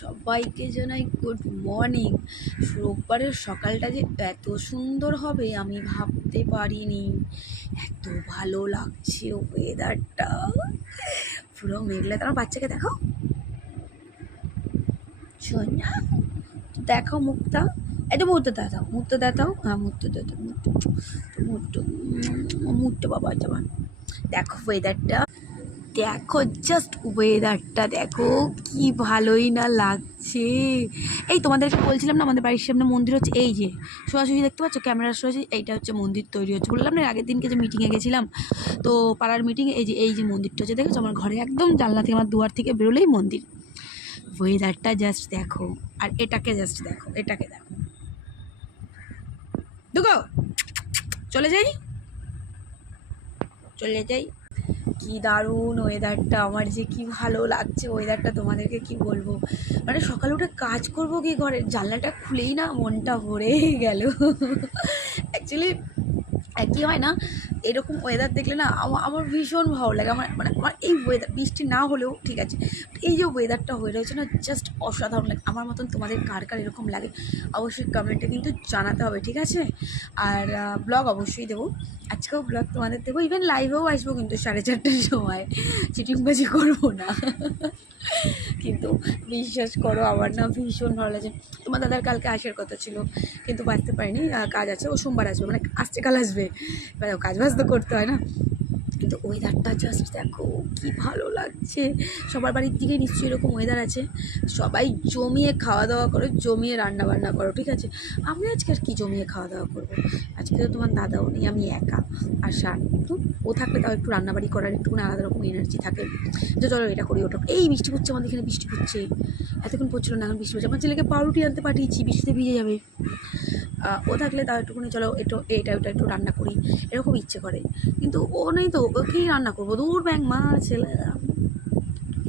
সবাইকে জানাই good morning. রোববারের সকালটা যে এত সুন্দর হবে আমি ভাবতে পারিনি। এত ভালো লাগছে ওয়েদারটা, পুরো মেঘলা। তোমার বাচ্চাকে দেখাও, শোন না, দেখাও মুখটা, এটা মুহূর্তে দেখাও, মুহূর্তে দেখাও, হ্যাঁ মুহূর্তে দেখাও, মুহূর্তে মুহূর্তে বাবা যাবা। দেখো ওয়েদারটা, দেখো জাস্ট ওয়েদারটা দেখো, কি ভালোই না লাগছে। এই তোমাদেরকে বলছিলাম না আমাদের বাড়ির সামনে মন্দির হচ্ছে, এই যে সোজাসুজি দেখতে পাচ্ছ ক্যামেরার সোজাসুজি, এইটা হচ্ছে মন্দির তৈরি হচ্ছে। বললাম না আগের দিনকে যে মিটিংয়ে গেছিলাম, তো পাড়ার মিটিংয়ে এই যে মন্দিরটা হচ্ছে দেখেছো, আমার ঘরে একদম জানলা থেকে আমার দুয়ার থেকে বেরোলেই মন্দির। ওয়েদারটা জাস্ট দেখো, আর এটাকে জাস্ট দেখো, এটাকে দেখো, দেখো চলে যাই, চলে যাই। কি দারুণ ওয়েদারটা, আমার যে কি ভালো লাগছে ওয়েদারটা, তোমাদেরকে কি বলবো। মানে সকালে উঠে কাজ করবো কি, ঘরের জানলাটা খুলেই না মনটা ভরে গেল। অ্যাকচুয়ালি কী হয় না, এরকম ওয়েদার দেখলে না আমার ভীষণ ভালো লাগে। আমার এই ওয়েদার, বৃষ্টি না হলেও ঠিক আছে, এই যে ওয়েদারটা হয়ে রয়েছে না, জাস্ট অসাধারণ লাগে। আমার মতন তোমাদের কার কার এরকম লাগে অবশ্যই কমেন্টে কিন্তু জানাতে হবে, ঠিক আছে। আর ব্লগ অবশ্যই দেবো, আজকেও ব্লগ তোমাদের দেবো, ইভেন লাইভেও আসবো কিন্তু 4:30টার সময়, চিটিংবাজি করবো না। কিন্তু বিশ্বাস করো আমার না ভীষণ ভালো লাগছে। তোমার দাদার কালকে আসার কথা ছিল কিন্তু বাঁচতে পারিনি, কাজ আছে, ও সোমবার আসবে, মানে আসছে কাল আসবে, এবার কাজ বাজ তো করতে হয় না। কিন্তু ওয়েদারটা জাস্ট দেখো কি ভালো লাগছে। সবার বাড়ির দিকে নিশ্চয়ই এরকম ওয়েদার আছে, সবাই জমিয়ে খাওয়া দাওয়া করো, জমিয়ে রান্না বান্না করো, ঠিক আছে। আমি আজকে আর কি জমিয়ে খাওয়া দাওয়া করবো, আজকে তো তোমার দাদাও নেই, আমি একা। আর তো ও থাকলে তাও একটু রান্নাবাড়ি করার একটুখানি আলাদা রকম এনার্জি থাকে, যে চলো এটা করি ওটা। এই বৃষ্টি পড়ছে, আমাদের এখানে বৃষ্টি পড়ছে, এতক্ষণ পড়ছিল না, এখন বৃষ্টি পড়ছে। আমার ছেলেকে পাউরুটি আনতে পাঠিয়েছি, বৃষ্টিতে ভিজে যাবে। ও থাকলে তাও একটুখানি চলো এটা ওটা একটু রান্না করি, এরকম ইচ্ছে করে। কিন্তু ও নেই তো, ওকেই রান্না করবো, দূর ব্যাং মা ছেলে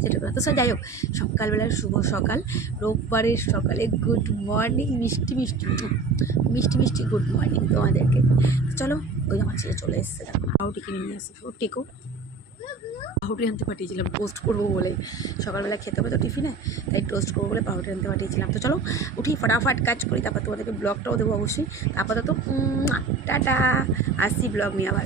যেটা করে। তো স্যার যাই হোক, সকালবেলার শুভ সকাল, রোববারের সকালে গুড মর্নিং, মিষ্টি মিষ্টি মিষ্টি মিষ্টি গুড মর্নিং তোমাদেরকে। চলো, ওই আমার ছেলে চলে এসছে, দেখো পাউরুটি কিনে নিয়ে আসি, ও টেকো পাউরুটি আনতে পাঠিয়েছিলাম টোস্ট করবো বলে, সকালবেলা খেতে হবে তো টিফিনে, তাই টোস্ট করবো বলে পাউরুটি আনতে পাঠিয়েছিলাম। তো চলো উঠি, ফটাফট কাজ করি, তারপর তোমাদেরকে ব্লগটাও দেবো অবশ্যই। আপাতত টাটা, আসছি ব্লগ নিয়ে আবার।